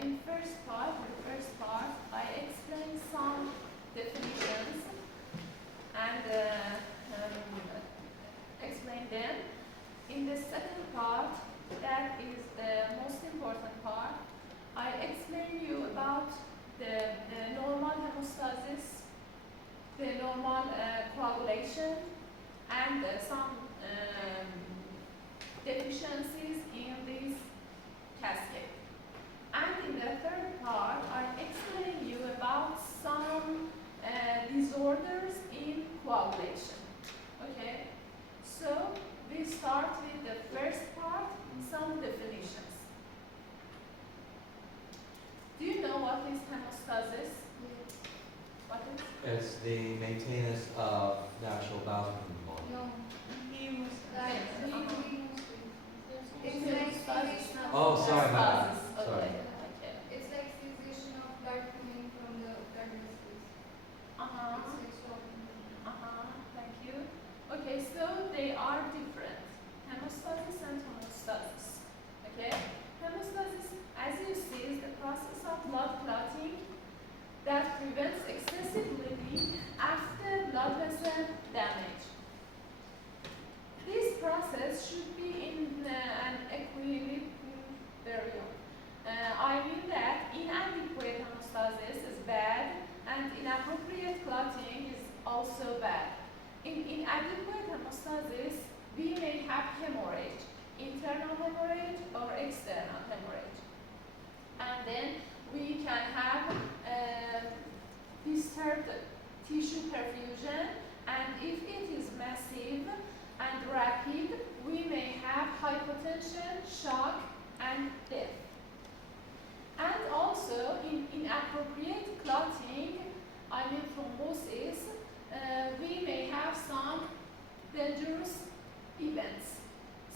In the first part, I explained some definitions and explain them. In the second part, that is the most important part, I explain you about the normal hemostasis, the normal coagulation, and some deficiencies in this cascade. And in the third part, I explain you about some disorders in coagulation. Okay? So we start with the first part, some definitions. Do you know what is hemostasis? What is? It's the maintenance of natural bowel movement. No. It's hemostasis. Oh, sorry about that. Hemostasis. Sorry. Okay. It's like cessation of blood coming from the blood vessels. Uh-huh. It's stopping. Thank you. Okay, so they are different. Hemostasis and homeostasis. Okay? Hemostasis, as you see, is the process of blood clotting that prevents excessive bleeding after blood vessel damage. This process should be in an equilibrium. I mean that inadequate hemostasis is bad and inappropriate clotting is also bad. In inadequate hemostasis, we may have hemorrhage, internal hemorrhage or external hemorrhage. And then we can have disturbed tissue perfusion, and if it is massive and rapid, we may have hypotension, shock, and death. And also in inappropriate clotting, I mean thrombosis, we may have some dangerous events,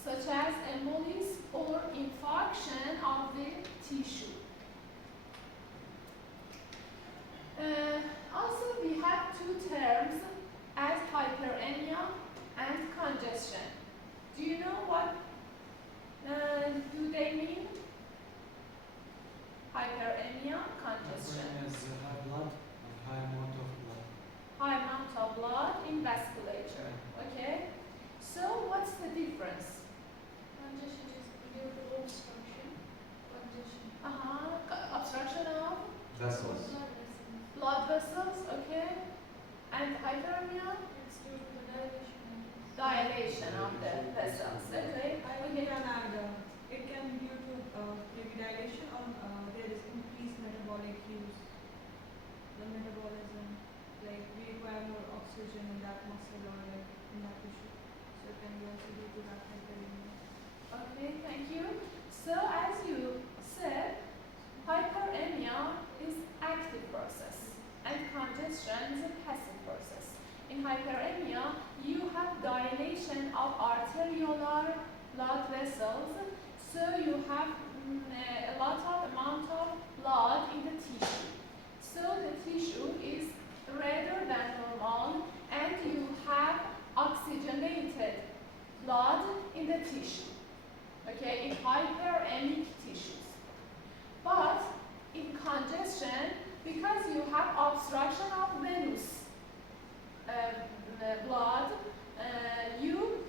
such as embolism or infarction of the tissue. Also, we have two terms as hyperemia and congestion. Do you know what do they mean? Hyperemia, congestion. High blood, high amount of blood. High amount of blood in vasculature. Okay? So what's the difference? Congestion is due to obstruction. Congestion. Obstruction of Vessels. blood vessels, okay? And hyperemia? It's due to the dilation. Dilation of the vessels, okay? I will can add, it can be due to maybe dilation or there is increased metabolic use. The metabolism, like we require more oxygen in that muscle or like in that tissue. So it can be also due to that hyperemia. Okay, thank you. So as you said, hyperemia is active process and congestion is a passive process. In hyperemia, you have dilation of arteriolar blood vessels, so you have a lot of amount of blood in the tissue. So the tissue is redder than normal and you have oxygenated blood in the tissue. Okay, in hyperemic tissues. But in congestion, because you have obstruction of venous blood, you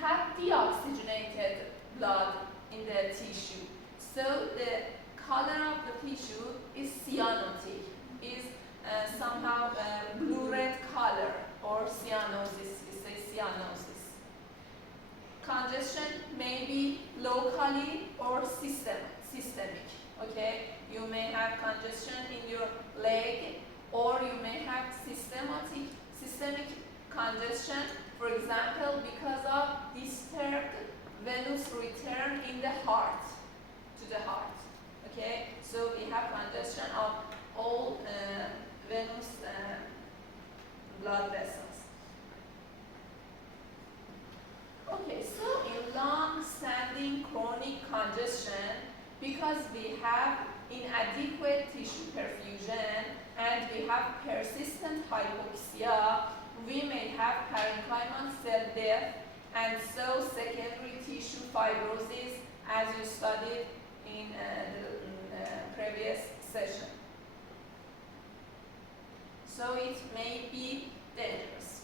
have deoxygenated blood in the tissue. So the color of the tissue is cyanotic, is somehow blue-red color or cyanosis, we say cyanosis. Congestion may be locally or systemic, okay? You may have congestion in your leg or you may have systemic congestion, for example, because of disturbed venous return in the heart, to the heart, okay? So we have congestion of all venous blood vessels. Okay, so in long-standing chronic congestion, because we have inadequate tissue perfusion and we have persistent hypoxia, we may have parenchymal cell death and so secondary tissue fibrosis, as you studied in previous session. So it may be dangerous.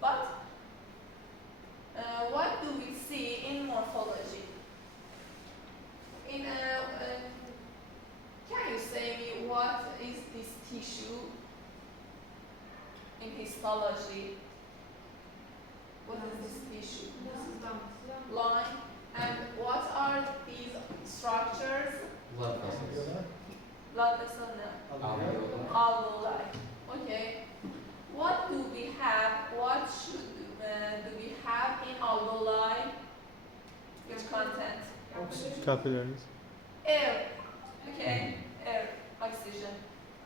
But what do we see in morphology? Can you say me what is this tissue in histology? What is this tissue? This is lungs. Line. And what are these structures? Blood vessels. Blood vessel, no. Alveoli. Alveoli. Okay. What do we have? What do we have in alveoli? Which content? Capillaries. Air. Okay. Air. Oxygen.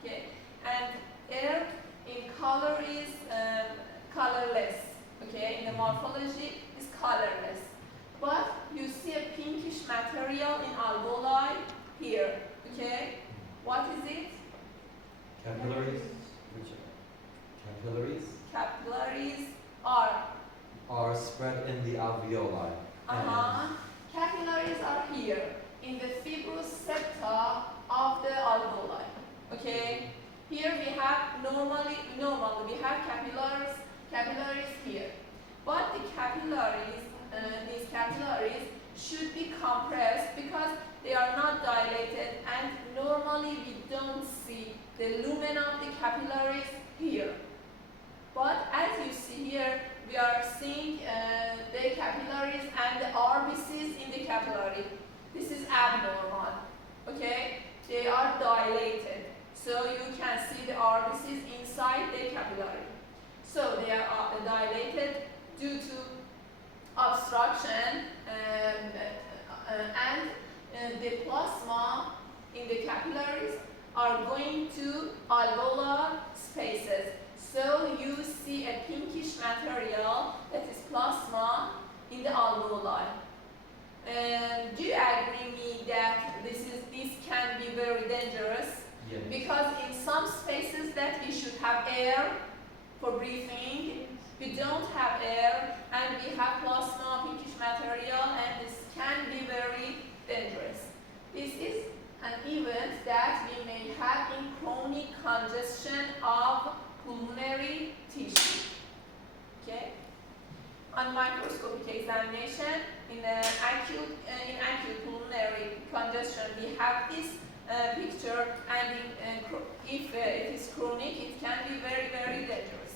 Okay. And air in color is colorless. Okay. In the morphology is colorless. But you see a pinkish material in alveoli here. Okay. What is it? Capillaries. Which are capillaries Capillaries are spread in the alveoli. capillaries are here in the fibrous septa of the alveoli. Okay. Here we have normally we have capillaries here. But the capillaries, these capillaries should be compressed because they are not dilated, and normally we don't see the lumen of the capillaries here. But as you see here, we are seeing the capillaries and the RBCs in the capillary. This is abnormal. Okay, they are dilated, so you can see the RBCs inside the capillary. So they are dilated due to obstruction, and the plasma in the capillaries are going to alveolar spaces. So you see a pinkish material that is plasma in the alveoli. Do you agree me that this can be very dangerous? Yes. Because in some spaces that we should have air for breathing, we don't have air and we have plasma, pinkish material, and this can be very dangerous. This is an event that we may have in chronic congestion of pulmonary tissue. Okay? On microscopic examination, in acute pulmonary congestion, we have this picture, and if it is chronic, it can be very, very dangerous.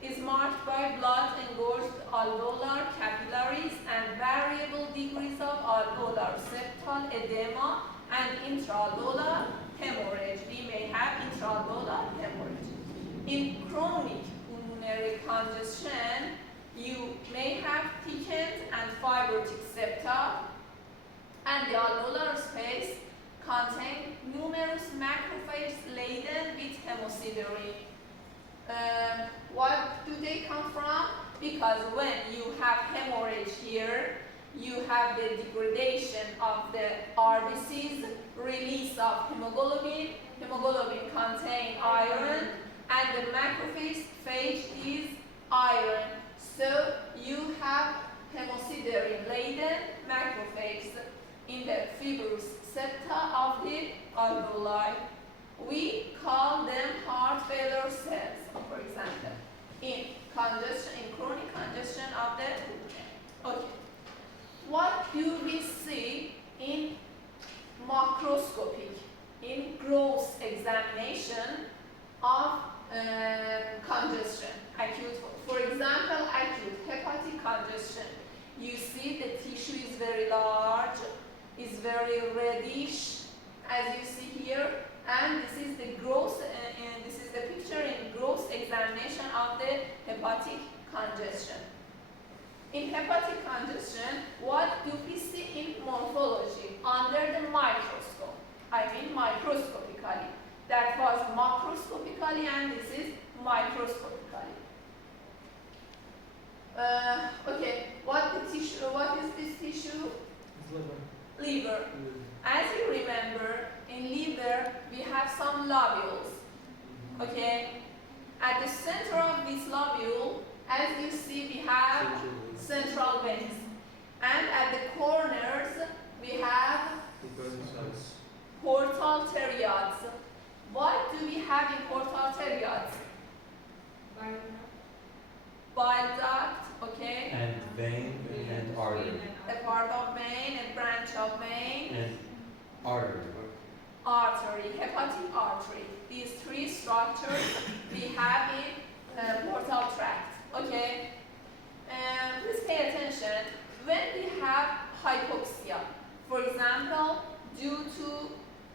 It's marked by blood-engorged alveolar capillaries and variable degrees of alveolar septal edema and intraalveolar hemorrhage. We may have intraalveolar hemorrhage. In chronic pulmonary congestion, you may have thickened and fibrotic septa, and the alveolar space contain numerous macrophages laden with hemosiderin. What do they come from? Because when you have hemorrhage here, you have the degradation of the RBCs, release of hemoglobin. Hemoglobin contains iron, and the macrophage is iron. So you have hemosiderin-laden macrophages in the fibrous septa of the alveoli. We call them heart failure cells, for example, in chronic congestion of the. Okay. What do we see in macroscopic, in gross examination of congestion? Acute, for example, acute hepatic congestion. You see the tissue is very large, is very reddish, as you see here. And this is the gross, and this is the picture in gross examination of the hepatic congestion. In hepatic congestion, what do we see in morphology under the microscope? I mean microscopically. That was macroscopically, and this is microscopically. Okay, what is this tissue? It's liver. Liver. As you remember, in liver we have some lobules. Okay? At the center of this lobule, as you see, we have central veins. And at the corners, we have portal periods. What do we have in portal periods? Bile duct, okay? And vein and artery. A part of vein, a branch of vein, And artery. artery, hepatic artery. These three structures we have in portal tract, okay? And please pay attention. When we have hypoxia, for example, due to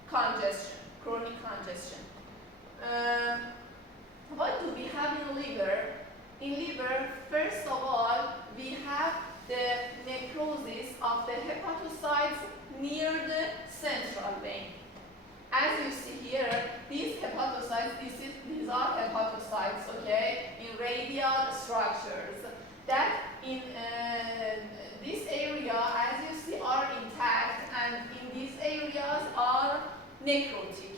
congestion, chronic congestion, what do we have in liver? In liver, first of all, we have the necrosis of the hepatocytes near the central vein. As you see here, these hepatocytes, these are hepatocytes, okay, in radial structures that in this area, as you see, are intact, and in these areas are necrotic,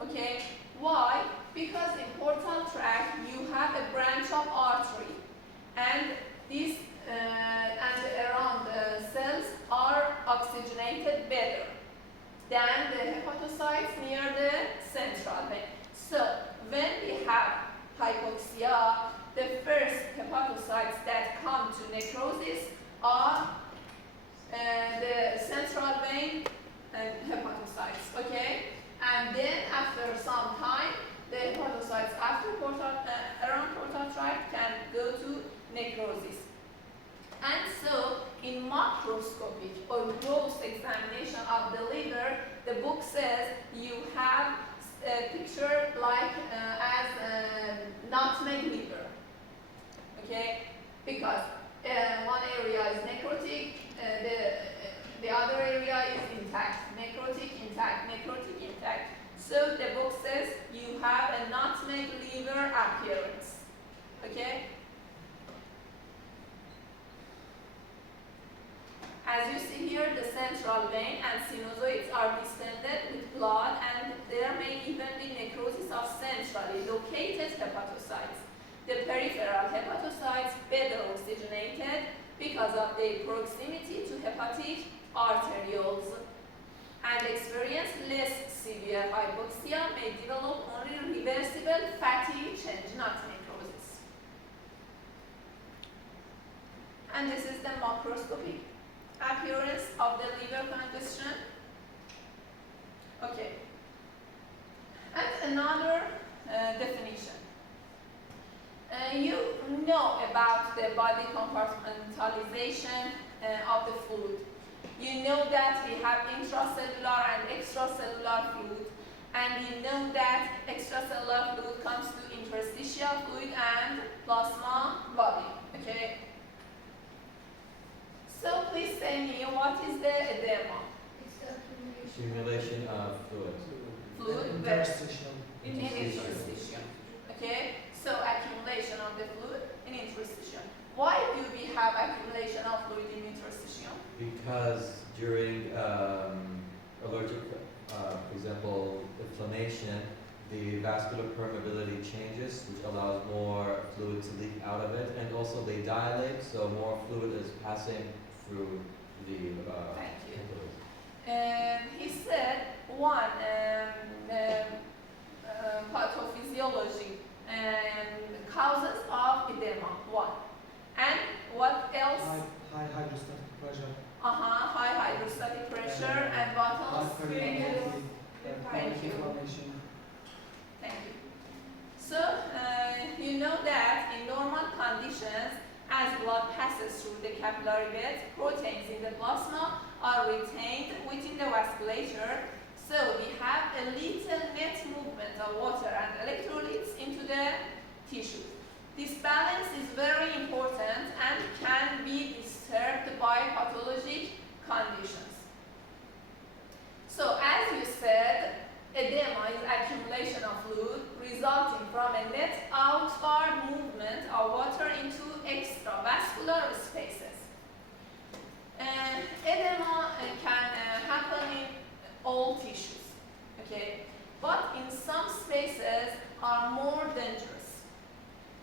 okay? Why? Because in portal tract you have a branch of artery, and these and around the cells are oxygenated better than the hepatocytes near the central vein. So when we have hypoxia, the first hepatocytes that come to necrosis are the central vein and hepatocytes, okay? And then after some time, the hepatocytes around portal tract can go to necrosis. And so, in macroscopic or gross examination of the liver, the book says you have a picture like as nutmeg liver, okay? Because one area is necrotic, the other area is intact, necrotic, intact, necrotic, intact. So the book says you have a nutmeg liver appearance, okay? As you see here, the central vein and sinusoids are distended with blood, and there may even be necrosis of centrally located hepatocytes. The peripheral hepatocytes better oxygenated because of their proximity to hepatic arterioles, and experience less severe hypoxia may develop only reversible fatty change, not necrosis. And this is the macroscopic appearance of the liver congestion. Okay. And another definition. You know about the body compartmentalization of the fluid. You know that we have intracellular and extracellular fluid, and you know that extracellular fluid comes to interstitial fluid and plasma body, okay? So please say me, what is the edema? It's the Accumulation of fluid. Fluid Interstitial. in interstitial, okay? So accumulation of the fluid in interstitial. Why do we have accumulation of fluid in interstitial? Because during allergic, for example, inflammation, the vascular permeability changes, which allows more fluid to leak out of it, and also they dilate, so more fluid is passing through the Thank you. capillaries. He said one pathophysiology causes of edema. One, and what else? High hydrostatic pressure. High hydrostatic pressure, and what else? Hypermobility, Thank you. inflammation. Thank you. So, you know that in normal conditions, as blood passes through the capillary bed, proteins in the plasma are retained within the vasculature. So, we have a little net movement of water and electrolytes into the tissue. This balance is very important and can be disturbed by pathologic conditions. So, as you said, edema is accumulation of fluid resulting from a net outward movement of water into extravascular spaces. Edema can happen in all tissues, okay? But in some spaces are more dangerous.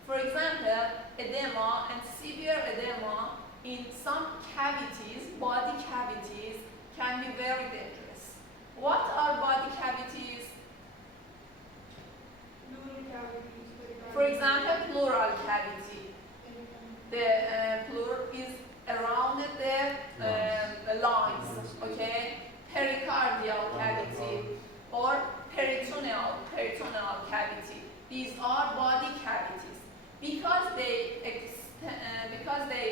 For example, edema and severe edema in some cavities, body cavities, can be very dangerous. What are body cavities? Pleural cavities, For example, pleural cavity. The pleural is around the lungs, okay? Pericardial cavity or peritoneal cavity. These are body cavities because they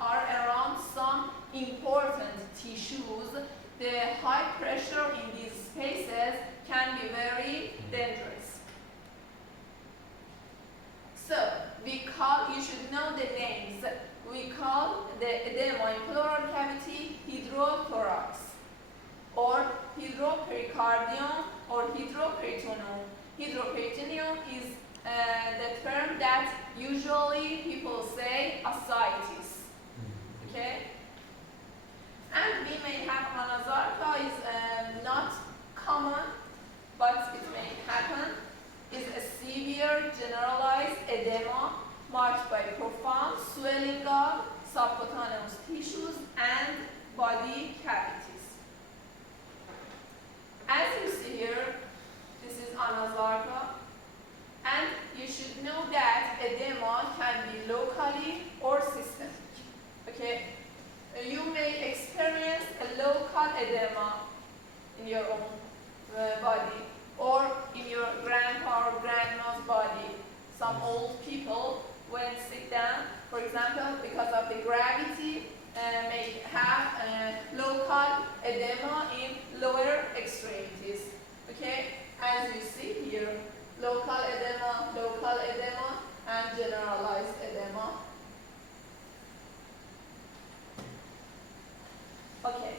are around some important tissues. The high pressure in these spaces can be very dangerous. So you should know the names. We call the edema in pleural cavity hydrothorax, or hydropericardium, or hydroperitoneum. Hydroperitoneum is the term that usually people say ascites. Okay? And we may have anasarca is not common, but it may happen. Is a severe generalized edema marked by profound swelling of subcutaneous tissues and body cavities. As you see here, this is anasarca, and you should know that edema can be locally or systemic. Okay? You may experience a local edema in your own body, or in your grandpa or grandma's body. Some old people, when sit down, for example, because of the gravity, may have local edema in lower extremities. Okay, as you see here, local edema, and generalized edema. Okay,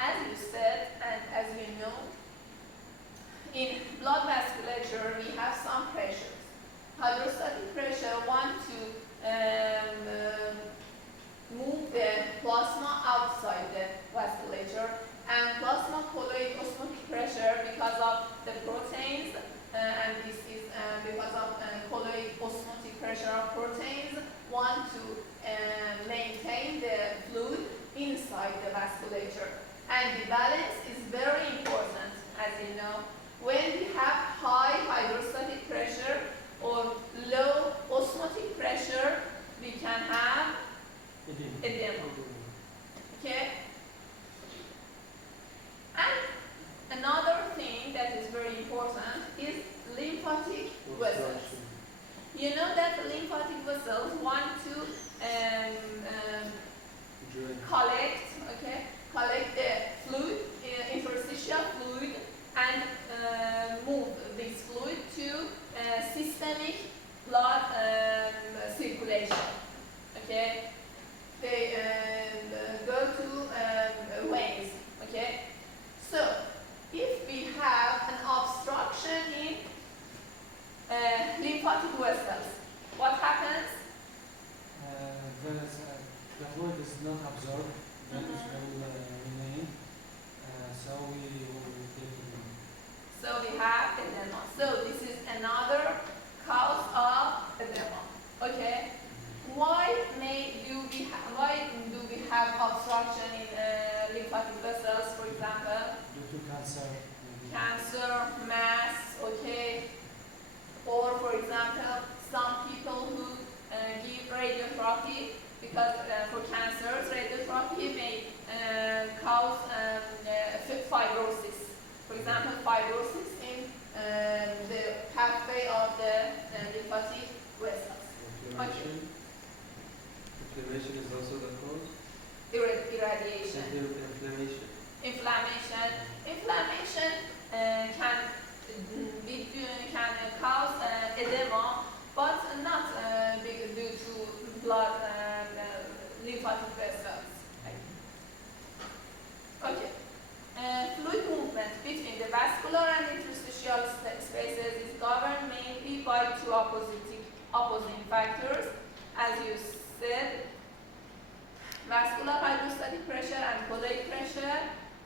as you said, and as you know, in blood vasculature, we have some pressures. Hydrostatic pressure want to move the plasma outside the vasculature, and plasma colloid osmotic pressure because of the proteins, and this is because of colloid osmotic pressure of proteins, want to maintain the fluid inside the vasculature. And the balance is very important, as you know. When we have high hydrostatic pressure or low osmotic pressure, we can have edema. Okay? And another thing that is very important is lymphatic vessels. You know that lymphatic vessels want to collect the fluid, interstitial fluid, and move this fluid to systemic blood circulation. Okay, they go to veins. Okay, so if we have an obstruction in lymphatic vessels, what happens? The fluid is not absorbed, that is will remain. So we will get edema. So we have edema. So this is another cause of edema. Okay. Why do we have obstruction in lymphatic vessels, for example? Due to cancer. Maybe. Cancer, mass, okay. Or for example, some people who give radiotherapy, because for cancers, radiotherapy may cause fibrosis. For example, fibrosis in the pathway of the lymphatic vessels. Inflammation. Inflammation is also the cause. Irradiation. Inflammation. Inflammation can cause edema, but not due to blood lymphatic vessels. Okay. Fluid movement between the vascular and interstitial spaces is governed mainly by two opposing factors, as you said, vascular hydrostatic pressure and colloid pressure,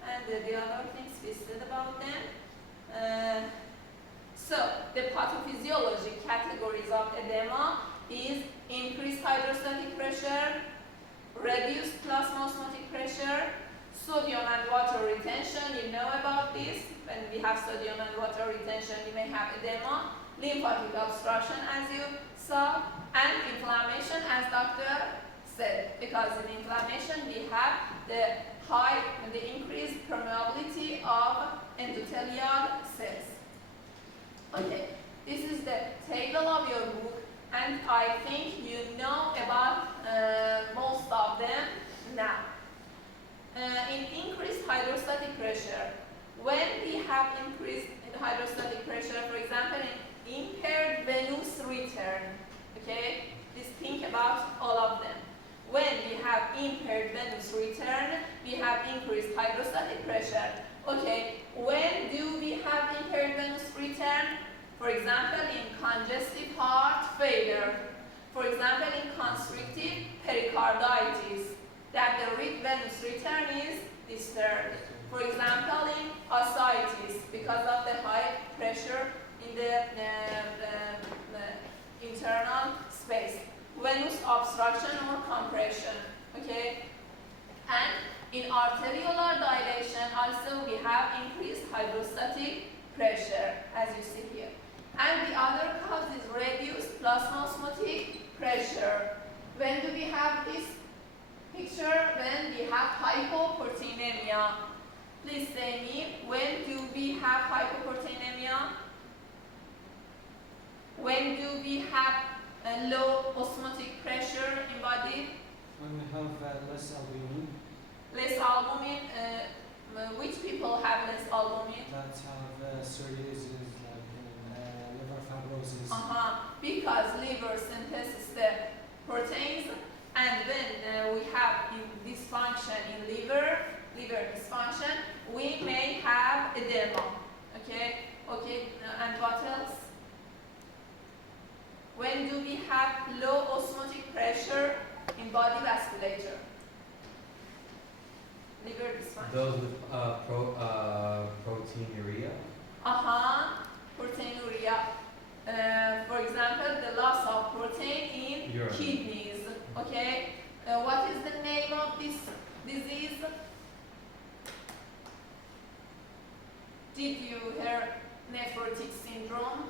and the other things we said about them. So the pathophysiology categories of edema is increased hydrostatic pressure, reduced plasma osmotic pressure, Sodium and water retention, you know about this. When we have sodium and water retention, we may have edema, lymphatic obstruction as you saw, and inflammation as doctor said. Because in inflammation we have the increased permeability of endothelial cells. Okay, this is the table of your book, and I think you know about most of them now. In increased hydrostatic pressure, when we have increased hydrostatic pressure, for example, in impaired venous return, okay, please think about all of them. When we have impaired venous return, we have increased hydrostatic pressure. Okay, when do we have impaired venous return? For example, in congestive heart failure. For example, in constrictive pericarditis, that the venous return is disturbed. For example, in ascites, because of the high pressure in the internal space. Venous obstruction or compression, okay? And in arteriolar dilation, also we have increased hydrostatic pressure, as you see here. And the other cause is reduced plasmaosmotic pressure. When do we have this picture? When we have hypoproteinemia. Please say me, when do we have hypoproteinemia? When do we have a low osmotic pressure in body? When we have less albumin, Less albumin. Which people have less albumin? that have cirrhosis, like liver fibrosis. Because liver synthesis the proteins, and when we have dysfunction in liver dysfunction, we may have edema. Okay, and what else? When do we have low osmotic pressure in body vasculature? Liver dysfunction. Those with proteinuria. Proteinuria. For example, the loss of protein in Urine. kidneys. Okay. What is the name of this disease? Did you hear nephrotic syndrome?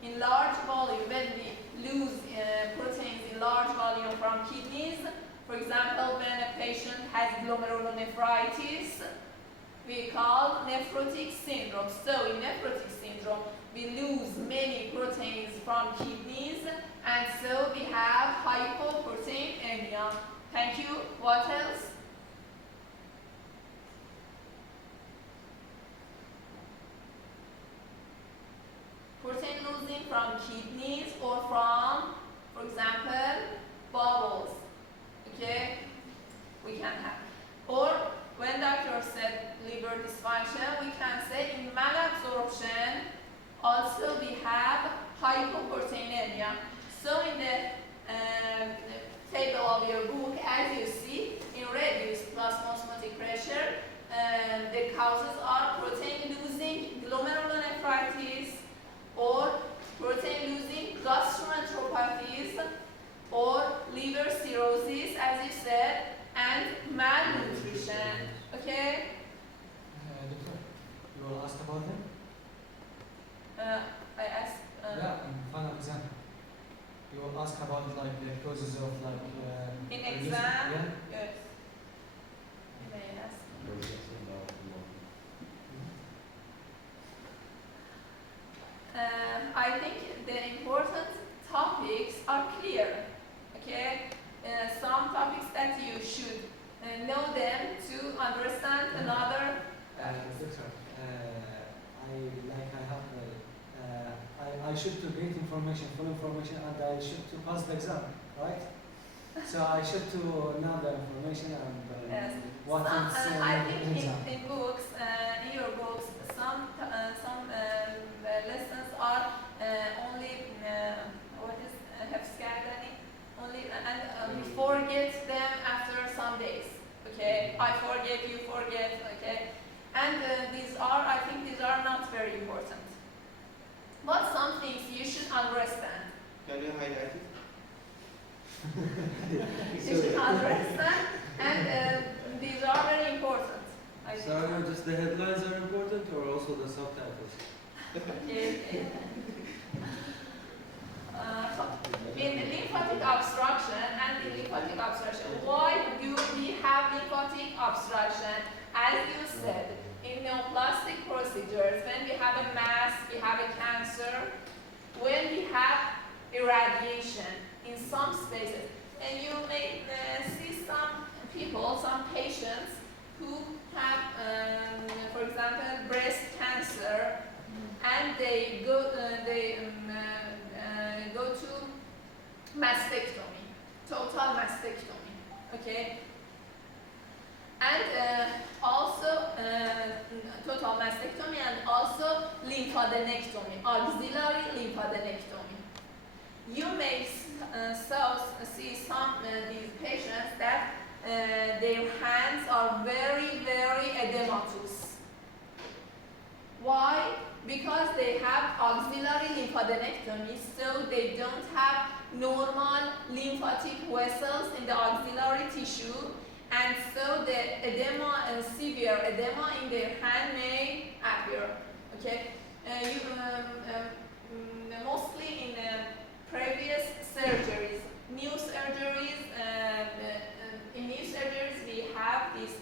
In large volume, when we lose proteins in large volume from kidneys, for example, when a patient has glomerulonephritis, we call nephrotic syndrome. So in nephrotic syndrome, we lose many proteins from kidneys, and so we have hypoproteinemia. Thank you. What else? Protein losing from kidneys or from, for example, bowels. Okay, we can have. Or when doctor said liver dysfunction, we can say in malabsorption also we have hypoproteinemia. So in the table of your book, as you see, in reduced plasmaosmotic pressure, the causes are protein losing glomerulonephritis, or protein losing gastroenteropathies, or liver cirrhosis, as you said, and malnutrition. Okay? Doctor, you will ask about them? I asked. Yeah, in final exam. You will ask about like the causes of like. In reducing- exam? Yeah. Yes. You may ask. I think the important topics are clear. Okay, some topics that you should know them to understand another. Doctor, I should to get information, full information, and I should to pass the exam, right? So I should to know the information and Yes. what Some, is I think in exam. in books, in your books, some lessons are only what is hefskardani, only, and we forget them after some days. Okay, I forget, you forget. Okay, and these are, I think, these are not very important. But some things you should understand. Can you highlight it? You should understand, and these are very important. I think. So just the headlines are important, or also the subtitles? Okay. In lymphatic obstruction and in lymphatic obstruction, why do we have lymphatic obstruction? As you said, in neoplastic procedures, when we have a mass, we have a cancer, when we have irradiation in some spaces, and you may see some people, some patients who have, for example, breast cancer, and they go to mastectomy, total mastectomy, okay? And also total mastectomy and also lymphadenectomy, auxiliary lymphadenectomy. You may see some these patients that their hands are very, very edematous. Why? Because they have auxiliary lymphadenectomy, so they don't have normal lymphatic vessels in the auxiliary tissue, and so the edema and severe edema in their hand may appear. Okay, mostly in previous surgeries, new surgeries. In new surgeries, we have this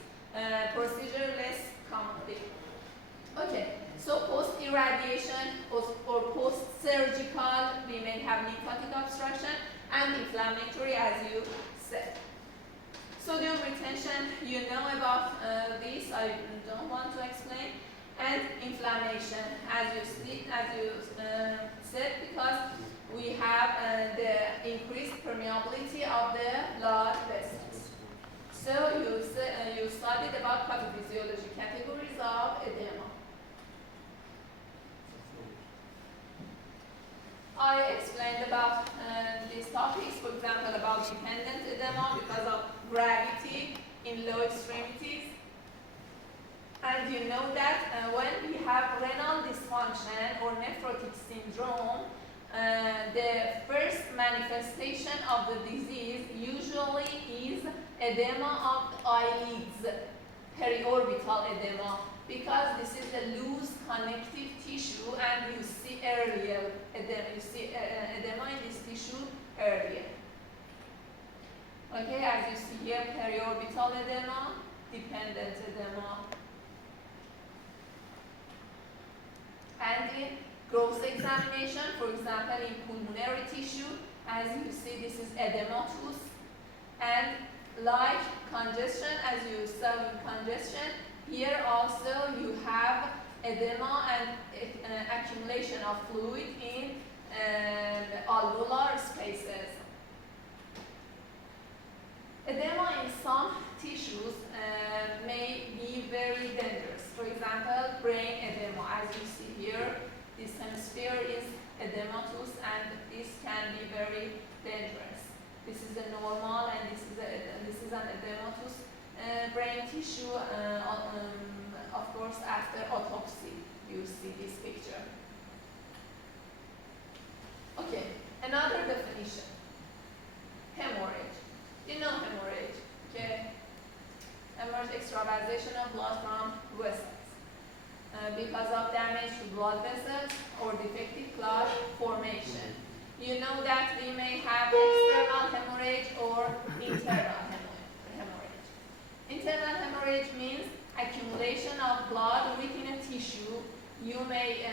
procedure less commonly. Okay, so post-irradiation or post-surgical, we may have lymphatic obstruction and inflammatory, as you said. Sodium retention, you know about this, I don't want to explain. And inflammation, as you said, because we have the increased permeability of the blood vessels. So you studied about pathophysiology, categories of edema. I explained about these topics, for example, about dependent edema because of gravity in low extremities. And you know that when we have renal dysfunction or nephrotic syndrome, the first manifestation of the disease usually is edema of the eyelids, periorbital edema, because this is a loose connective tissue and you see earlier edema. You see edema in this tissue earlier. Okay, as you see here, periorbital edema, dependent edema. And in gross examination, for example, in pulmonary tissue, as you see, this is edematous. And like congestion, as you saw in congestion, here also you have edema and accumulation of fluid in alveolar spaces. Edema in some tissues may be very dangerous. For example, brain edema, as you see here, this hemisphere is edematous and this can be very dangerous. This is a normal and this is an edematous brain tissue. Of course, after autopsy, you see this picture. Okay, another definition: hemorrhage. You know hemorrhage, okay? Hemorrhage, extravasation of blood from vessels because of damage to blood vessels or defective clot formation. You know that we may have external hemorrhage or internal hemorrhage. Internal hemorrhage means accumulation of blood within a tissue. You may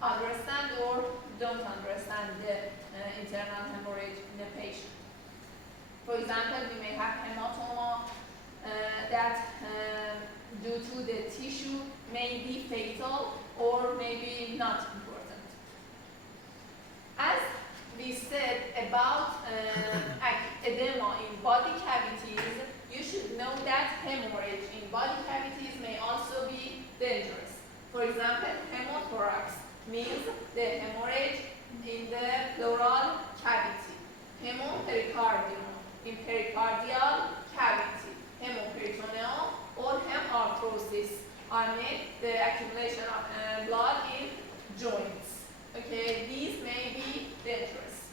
understand or don't understand the internal hemorrhage in a patient. For example, we may have hematoma that due to the tissue may be fatal or maybe not important. As we said about edema in body cavities, you should know that hemorrhage in body cavities may also be dangerous. For example, hemothorax means the hemorrhage in the pleural cavity. Hemopericardium in pericardial cavity. Hemoperitoneum or hemarthrosis are made the accumulation of blood in joints. Okay, these may be dangerous.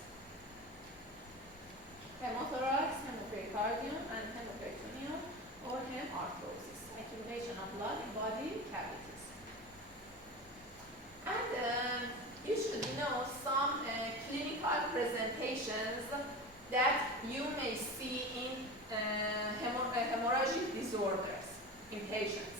Hemothorax, hemopericardium, know some clinical presentations that you may see in hemorrhagic disorders in patients.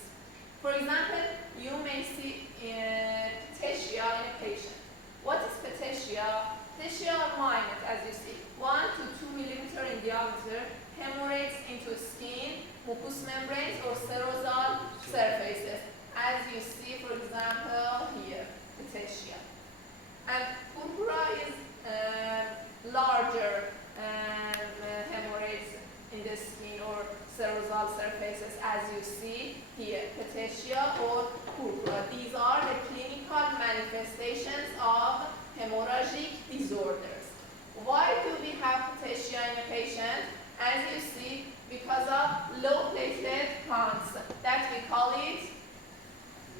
For example, you may see petechiae in a patient. What is petechiae? Petechiae are minute, as you see, 1 to 2 millimeter in diameter, hemorrhages into skin, mucous membranes, or serosal surfaces, as you see, for example, here, petechiae. And purpura is larger hemorrhages in the skin or serosal surfaces, as you see here, petechiae or purpura. These are the clinical manifestations of hemorrhagic disorders. Why do we have petechiae in a patient? As you see, because of low platelet counts, that we call it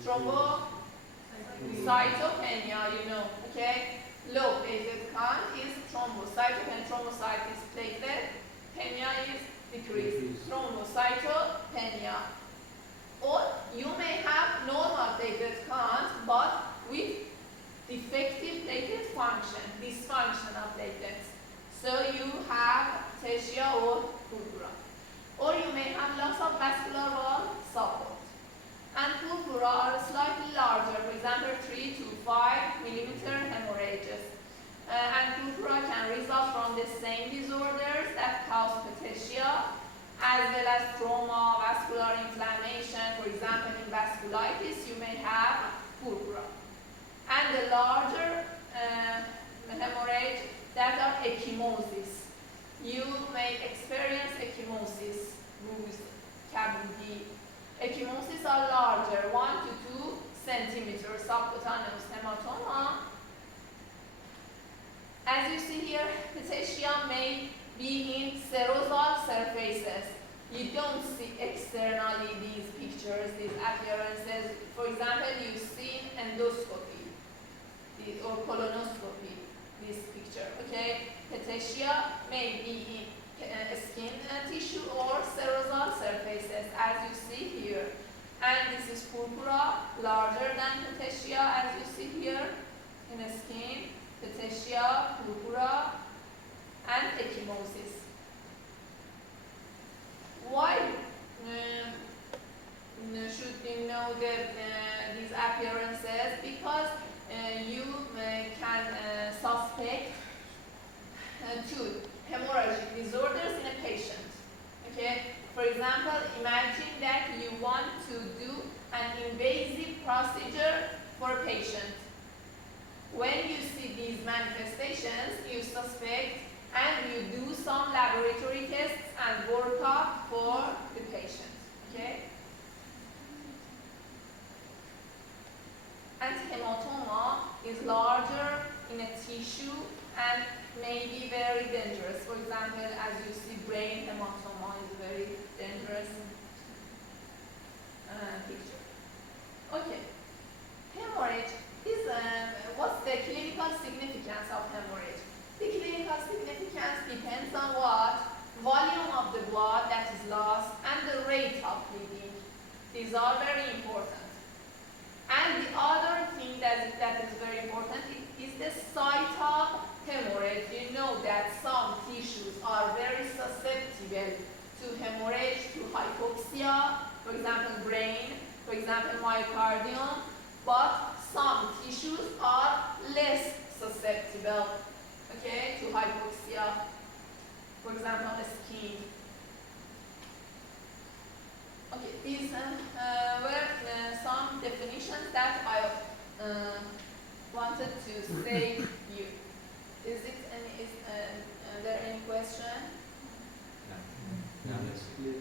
thrombocytopenia, you know, okay? Low platelet count is thrombocytopenia. Thrombocyte is platelet, penia is decreased. Thrombocytopenia. Or you may have normal platelet count, but with defective platelet function, dysfunction of platelets. So you have petechiae or purpura. Or you may have loss of vascular wall support. And purpura are slightly larger, for example, 3 to 5 millimeter hemorrhages. And purpura can result from the same disorders that cause petechiae, as well as trauma, vascular inflammation. For example, in vasculitis, you may have purpura. And the larger hemorrhage that are ecchymosis. You may experience ecchymosis, bruise, cavity. Ecchymosis are larger, 1 to 2 centimeters, subcutaneous hematoma. As you see here, petechiae may be in serosal surfaces. You don't see externally these pictures, these appearances. For example, you see endoscopy or colonoscopy, this picture, okay? Petechiae may be in skin tissue or serosal surfaces, as you see here. And this is purpura, larger than petechiae, as you see here, in the skin, petechiae, purpura, and ecchymosis. Why should you know these appearances? Because you can suspect two hemorrhagic disorders in a patient. Okay? For example, imagine that you want to do an invasive procedure for a patient. When you see these manifestations, you suspect and you do some laboratory tests and workup for the patient. Okay? And hematoma is larger in a tissue and may be very dangerous. For example, as you see, brain hematoma is a very dangerous picture. Okay. Hemorrhage is, what's the clinical significance of hemorrhage? The clinical significance depends on what? Volume of the blood that is lost and the rate of bleeding. These are very important. And the other thing that is very important is the site of hemorrhage. You know that some tissues are very susceptible to hemorrhage, to hypoxia, for example, brain, for example, myocardium, but some tissues are less susceptible, okay, to hypoxia, for example, the skin. Okay, these were some definitions that I wanted to say you. Is there any question? No, that's clear.